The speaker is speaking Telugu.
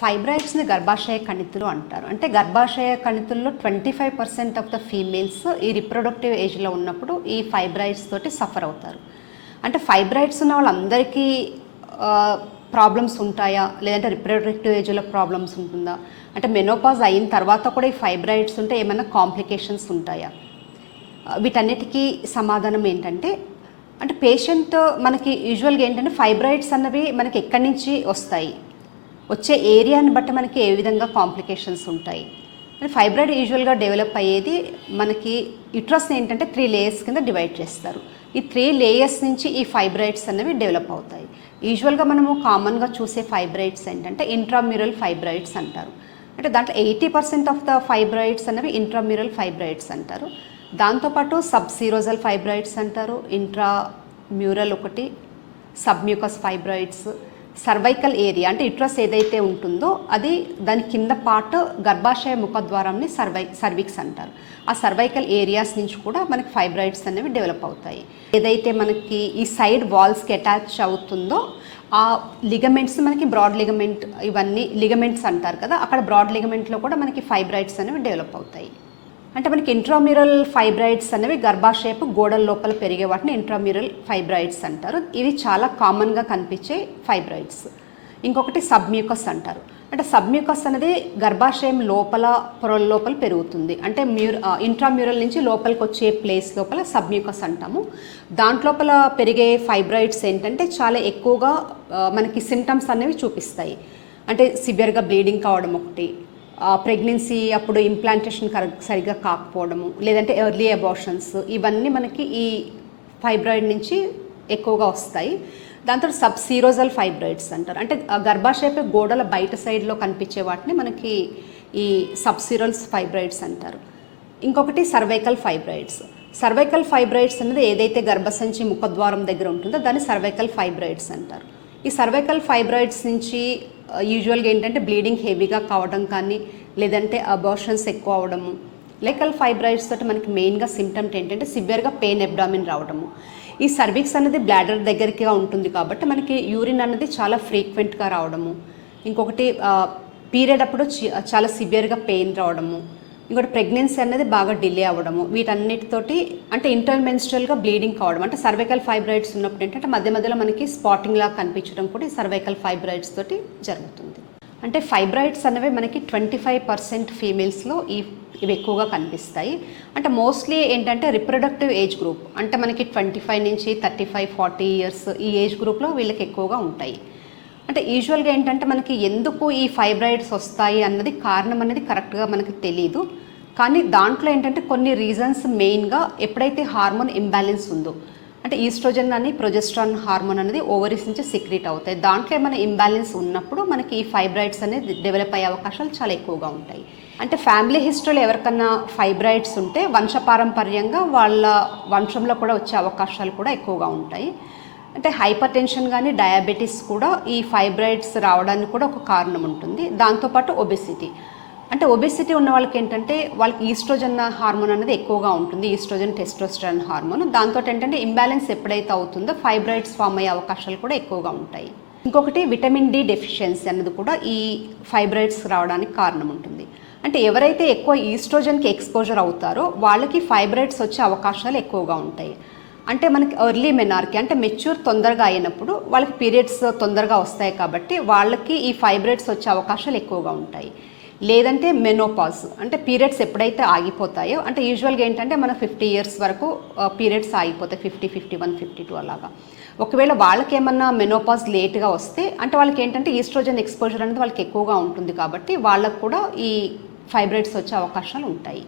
ఫైబ్రాయిడ్స్ని గర్భాశయ కణితులు అంటారు. అంటే గర్భాశయ కణితుల్లో 25% ఆఫ్ ద ఫీమేల్స్ ఈ రిప్రొడక్టివ్ ఏజ్లో ఉన్నప్పుడు ఈ ఫైబ్రాయిడ్స్ తోటి సఫర్ అవుతారు. అంటే ఫైబ్రాయిడ్స్ ఉన్న వాళ్ళందరికీ ప్రాబ్లమ్స్ ఉంటాయా, లేదంటే రిప్రొడక్టివ్ ఏజ్లో ప్రాబ్లమ్స్ ఉంటుందా, అంటే మెనోపాజ్ అయిన తర్వాత కూడా ఈ ఫైబ్రాయిడ్స్ ఉంటే ఏమైనా కాంప్లికేషన్స్ ఉంటాయా? వీటన్నిటికీ సమాధానం ఏంటంటే, అంటే పేషెంట్ మనకి యూజువల్గా ఏంటంటే ఫైబ్రాయిడ్స్ అన్నవి మనకి ఎక్కడి నుంచి వస్తాయి, వచ్చే ఏరియాని బట్టి మనకి ఏ విధంగా కాంప్లికేషన్స్ ఉంటాయి. ఫైబ్రాయిడ్ యూజువల్గా డెవలప్ అయ్యేది మనకి యుట్రస్ని ఏంటంటే 3 లేయర్స్ కింద డివైడ్ చేస్తారు. ఈ 3 లేయర్స్ నుంచి ఈ ఫైబ్రాయిడ్స్ అనేవి డెవలప్ అవుతాయి. యూజువల్గా మనము కామన్గా చూసే ఫైబ్రాయిడ్స్ ఏంటంటే ఇంట్రామ్యూరల్ ఫైబ్రాయిడ్స్ అంటారు. అంటే దాంట్లో 80% ఆఫ్ ద ఫైబ్రాయిడ్స్ అనేవి ఇంట్రామ్యూరల్ ఫైబ్రాయిడ్స్ అంటారు. దాంతోపాటు సబ్సీరోజల్ ఫైబ్రాయిడ్స్ అంటారు, ఇంట్రామ్యూరల్ ఒకటి, సబ్మ్యూకస్ ఫైబ్రాయిడ్స్, సర్వైకల్ ఏరియా అంటే యుట్రస్ ఏదైతే ఉంటుందో అది దాని కింద పార్ట్ గర్భాశయ ముఖద్వారంని సర్విక్స్ అంటారు. ఆ సర్వైకల్ ఏరియాస్ నుంచి కూడా మనకి ఫైబ్రాయిడ్స్ అనేవి డెవలప్ అవుతాయి. ఏదైతే మనకి ఈ సైడ్ వాల్స్కి అటాచ్ అవుతుందో ఆ లిగమెంట్స్ మనకి బ్రాడ్ లిగమెంట్, ఇవన్నీ లిగమెంట్స్ అంటారు కదా, అక్కడ బ్రాడ్ లిగమెంట్లో కూడా మనకి ఫైబ్రాయిడ్స్ అనేవి డెవలప్ అవుతాయి. అంటే మనకి ఇంట్రామ్యూరల్ ఫైబ్రాయిడ్స్ అనేవి గర్భాశయపు గోడల లోపల పెరిగే వాటిని ఇంట్రామ్యూరల్ ఫైబ్రాయిడ్స్ అంటారు. ఇవి చాలా కామన్గా కనిపించే ఫైబ్రాయిడ్స్. ఇంకొకటి సబ్మ్యూకస్ అంటారు. అంటే సబ్మ్యూకస్ అనేది గర్భాశయం లోపల పొరల లోపల పెరుగుతుంది. అంటే ఇంట్రామ్యూరల్ నుంచి లోపలికి వచ్చే ప్లేస్ లోపల సబ్మ్యూకస్ అంటాము. దాంట్లోపల పెరిగే ఫైబ్రాయిడ్స్ ఏంటంటే చాలా ఎక్కువగా మనకి సిమ్టమ్స్ అనేవి చూపిస్తాయి. అంటే సివియర్గా బ్లీడింగ్ కావడం ఒకటి, ప్రెగ్నెన్సీ అప్పుడు ఇంప్లాంటేషన్ సరిగ్గా కాకపోవడము, లేదంటే ఎర్లీ అబార్షన్స్, ఇవన్నీ మనకి ఈ ఫైబ్రాయిడ్ నుంచి ఎక్కువగా వస్తాయి. దాంతో సబ్సీరోజల్ ఫైబ్రాయిడ్స్ అంటారు. అంటే గర్భాశయపై గోడల బయట సైడ్లో కనిపించే వాటిని మనకి ఈ సబ్సీరోల్స్ ఫైబ్రాయిడ్స్ అంటారు. ఇంకొకటి సర్వైకల్ ఫైబ్రాయిడ్స్. సర్వైకల్ ఫైబ్రాయిడ్స్ అనేది ఏదైతే గర్భసంచి ముఖద్వారం దగ్గర ఉంటుందో దాన్ని సర్వైకల్ ఫైబ్రాయిడ్స్ అంటారు. ఈ సర్వైకల్ ఫైబ్రాయిడ్స్ నుంచి యూజువల్గా ఏంటంటే బ్లీడింగ్ హెవీగా కావడం కానీ, లేదంటే అబార్షన్స్ ఎక్కువ అవడము. లేకల్ ఫైబ్రాయిడ్స్ తోటి మనకి మెయిన్గా సిమ్టమ్స్ ఏంటంటే సివియర్గా పెయిన్ అబ్డామిన్ రావడము. ఈ సర్విక్స్ అనేది బ్లాడర్ దగ్గరగా ఉంటుంది కాబట్టి మనకి యూరిన్ అనేది చాలా ఫ్రీక్వెంట్గా రావడము. ఇంకొకటి పీరియడ్ అప్పుడు చాలా సివియర్గా పెయిన్ రావడము. ఇంకోటి ప్రెగ్నెన్సీ అనేది బాగా డిలే అవ్వడము. వీటన్నిటితోటి అంటే ఇంటర్మెన్స్ట్రల్గా బ్లీడింగ్ కావడం. అంటే సర్వైకల్ ఫైబ్రాయిడ్స్ ఉన్నప్పుడు ఏంటంటే మధ్య మధ్యలో మనకి స్పాటింగ్ లాగా కనిపించడం కూడా ఈ సర్వైకల్ ఫైబ్రాయిడ్స్ తోటి జరుగుతుంది. అంటే ఫైబ్రాయిడ్స్ అనేవి మనకి 25% ఫీమేల్స్లో ఇవి ఎక్కువగా కనిపిస్తాయి. అంటే మోస్ట్లీ ఏంటంటే రిప్రొడక్టివ్ ఏజ్ గ్రూప్, అంటే మనకి 25 నుంచి 35-40 ఇయర్స్ ఈ ఏజ్ గ్రూప్లో వీళ్ళకి ఎక్కువగా ఉంటాయి. అంటే యూజువల్గా ఏంటంటే మనకి ఎందుకు ఈ ఫైబ్రాయిడ్స్ వస్తాయి అన్నది కారణం అనేది కరెక్ట్గా మనకి తెలీదు. కానీ దాంట్లో ఏంటంటే కొన్ని రీజన్స్ మెయిన్గా ఎప్పుడైతే హార్మోన్ ఇంబ్యాలెన్స్ ఉందో, అంటే ఈస్ట్రోజన్ అని ప్రొజెస్ట్రాన్ హార్మోన్ అనేది ఓవరీస్ నుంచి సిక్రీట్ అవుతాయి. దాంట్లో ఏమైనా ఇంబ్యాలెన్స్ ఉన్నప్పుడు మనకి ఈ ఫైబ్రాయిడ్స్ అనేది డెవలప్ అయ్యే అవకాశాలు చాలా ఎక్కువగా ఉంటాయి. అంటే ఫ్యామిలీ హిస్టరీలో ఎవరికన్నా ఫైబ్రాయిడ్స్ ఉంటే వంశపారంపర్యంగా వాళ్ళ వంశంలో కూడా వచ్చే అవకాశాలు కూడా ఎక్కువగా ఉంటాయి. అంటే హైపర్ టెన్షన్ కానీ డయాబెటీస్ కూడా ఈ ఫైబ్రాయిడ్స్ రావడానికి కూడా ఒక కారణం ఉంటుంది. దాంతోపాటు ఒబెసిటీ, అంటే ఒబెసిటీ ఉన్న వాళ్ళకి ఏంటంటే వాళ్ళకి ఈస్ట్రోజన్ హార్మోన్ అనేది ఎక్కువగా ఉంటుంది, ఈస్ట్రోజన్ టెస్టోస్టెరాన్ హార్మోన్. దాంతో ఏంటంటే ఇంబ్యాలెన్స్ ఎప్పుడైతే అవుతుందో ఫైబ్రాయిడ్స్ ఫామ్ అయ్యే అవకాశాలు కూడా ఎక్కువగా ఉంటాయి. ఇంకొకటి విటమిన్ డి డెఫిషియన్సీ అనేది కూడా ఈ ఫైబ్రాయిడ్స్ రావడానికి కారణం ఉంటుంది. అంటే ఎవరైతే ఎక్కువ ఈస్ట్రోజన్కి ఎక్స్పోజర్ అవుతారో వాళ్ళకి ఫైబ్రాయిడ్స్ వచ్చే అవకాశాలు ఎక్కువగా ఉంటాయి. అంటే మనకి ఎర్లీ మెనార్కీ అంటే మెచ్యూర్ తొందరగా అయినప్పుడు వాళ్ళకి పీరియడ్స్ తొందరగా వస్తాయి కాబట్టి వాళ్ళకి ఈ ఫైబ్రాయిడ్స్ వచ్చే అవకాశాలు ఎక్కువగా ఉంటాయి. లేదంటే మెనోపాజ్ అంటే పీరియడ్స్ ఎప్పుడైతే ఆగిపోతాయో, అంటే యూజువల్గా ఏంటంటే మన 50 ఇయర్స్ వరకు పీరియడ్స్ ఆగిపోతాయి, 50, 51, 52 అలాగా. ఒకవేళ వాళ్ళకి ఏమన్నా మెనోపాజ్ లేట్గా వస్తే అంటే వాళ్ళకి ఏంటంటే ఈస్ట్రోజన్ ఎక్స్పోజర్ అనేది వాళ్ళకి ఎక్కువగా ఉంటుంది కాబట్టి వాళ్ళకు కూడా ఈ ఫైబ్రాయిడ్స్ వచ్చే అవకాశాలు ఉంటాయి.